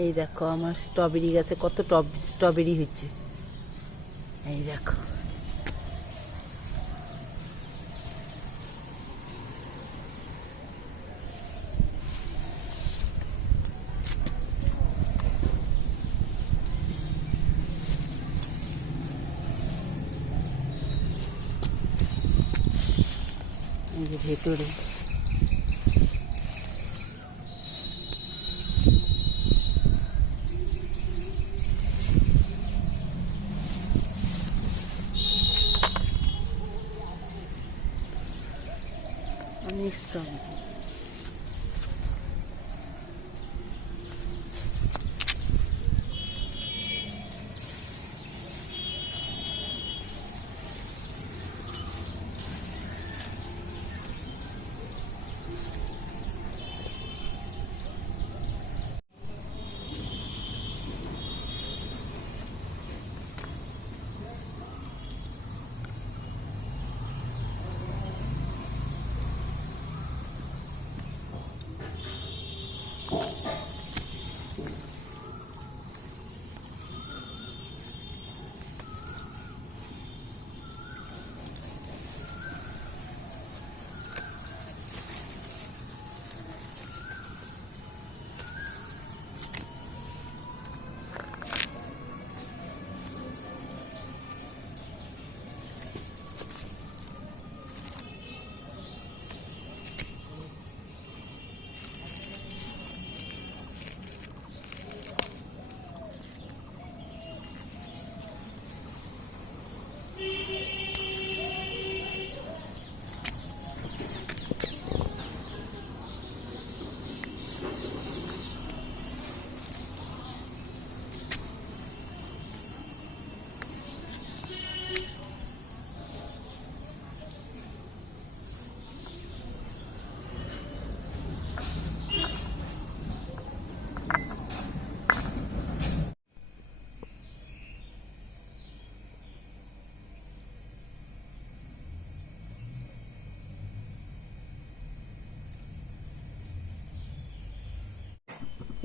এই দেখো আমার স্ট্রবেরি গাছে কত স্ট্রবেরি হচ্ছে। এই দেখো এই যে ভেতরে অনেক স্ট্রবেরি।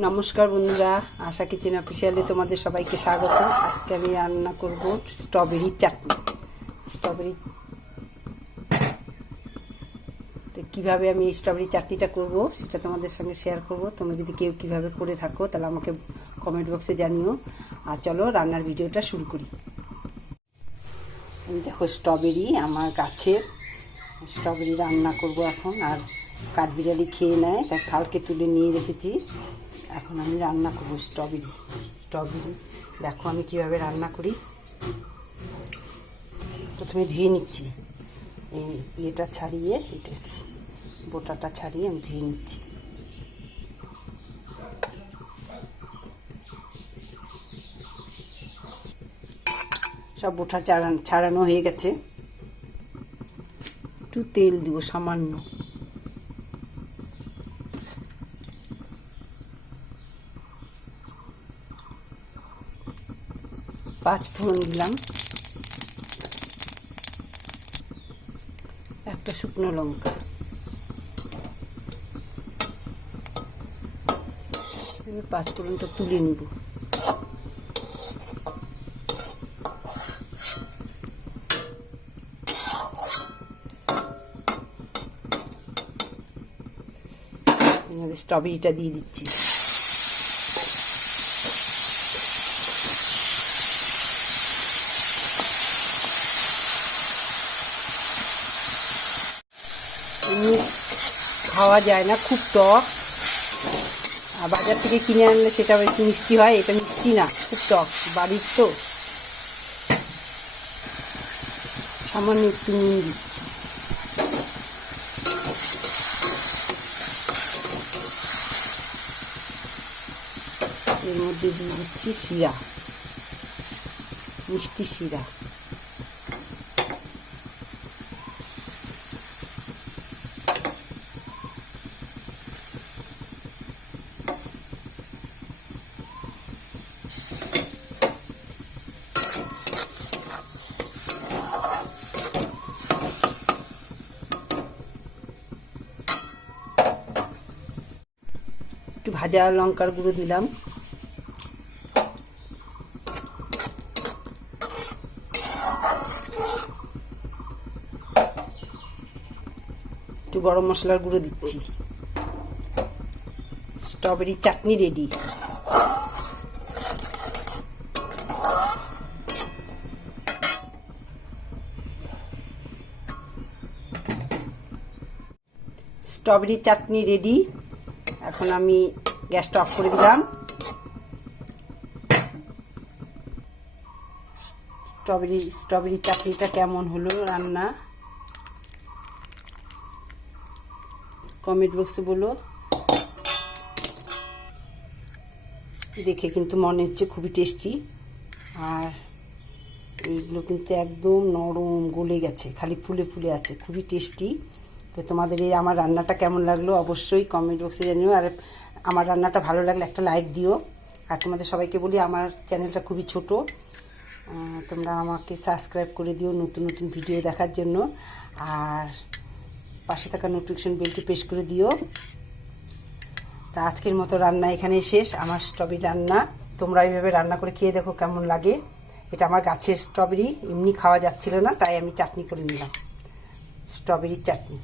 নমস্কার বন্ধুরা, আশা কিচেন অফিসিয়ালে তোমাদের সবাইকে স্বাগত। আজকে আমি রান্না করব স্ট্রবেরি চাটনি। স্ট্রবেরি তো কীভাবে আমি এই স্ট্রবেরি চাটনিটা করব সেটা তোমাদের সঙ্গে শেয়ার করব। তোমরা যদি কেউ কীভাবে করে থাকো তাহলে আমাকে কমেন্ট বক্সে জানিও। আর চলো রান্নার ভিডিওটা শুরু করি। আমি দেখো স্ট্রবেরি আমার গাছের স্ট্রবেরি রান্না করব এখন। আর কাঠবিড়ালি খেয়ে নেয় তাই কালকে তুলে নিয়ে রেখেছি। এখন আমি রান্না করব স্ট্রবেরি। দেখো আমি কীভাবে রান্না করি। প্রথমে ধুয়ে নিচ্ছি, এই ইয়েটা ছাড়িয়ে, এটা বোটাটা ছাড়িয়ে আমি ধুয়ে নিচ্ছি। সব বোটা ছাড়ানো হয়ে গেছে। একটু তেল দিব সামান্য, পাঁচ ফোড়ন দিলাম, একটা শুকনো লঙ্কা। আমি পাঁচ ফোড়নটা তুলে নিব। স্ট্রবেরিটা দিয়ে দিচ্ছি। খাওয়া যায় না, খুব টক। আর বাজার থেকে কিনে আনলে সেটা একটু মিষ্টি হয়, এটা মিষ্টি না, খুব টক। বাড়ির তো সামান্য একটু নুন দিচ্ছি। এর মধ্যে দিয়ে দিচ্ছি শিরা, মিষ্টি শিরা। একটু ভাজা লঙ্কার গুঁড়ো দিলাম, একটু গরম মশলার গুঁড়ো দিচ্ছি। স্ট্রবেরি চাটনি রেডি। স্ট্রবেরি চাটনি রেডি। এখন আমি গ্যাসটা অফ করে দিলাম। স্ট্রবেরি চাটনিটা কেমন হলো রান্না কমেন্ট বক্সে বলো। দেখে কিন্তু মনে হচ্ছে খুবই টেস্টি। আর এইগুলো কিন্তু একদম নরম গলে গেছে, খালি ফুলে ফুলে আছে, খুবই টেস্টি। তো তোমাদের এই আমার রান্নাটা কেমন লাগলো অবশ্যই কমেন্ট বক্সে জানিও। আর আমার রান্নাটা ভালো লাগলে একটা লাইক দিও। আর তোমাদের সবাইকে বলি আমার চ্যানেলটা খুবই ছোট, তোমরা আমাকে সাবস্ক্রাইব করে দিও নতুন নতুন ভিডিও দেখার জন্য। আর পাশে থাকা নোটিফিকেশন বেলটি প্রেস করে দিও। তা আজকের মতো রান্না এখানেই শেষ। আমার স্ট্রবেরি রান্না তোমরা এইভাবে রান্না করে খেয়ে দেখো কেমন লাগে। এটা আমার গাছের স্ট্রবেরি, এমনি খাওয়া যাচ্ছিল না, তাই আমি চাটনি করে নিলাম, স্ট্রবেরির চাটনি।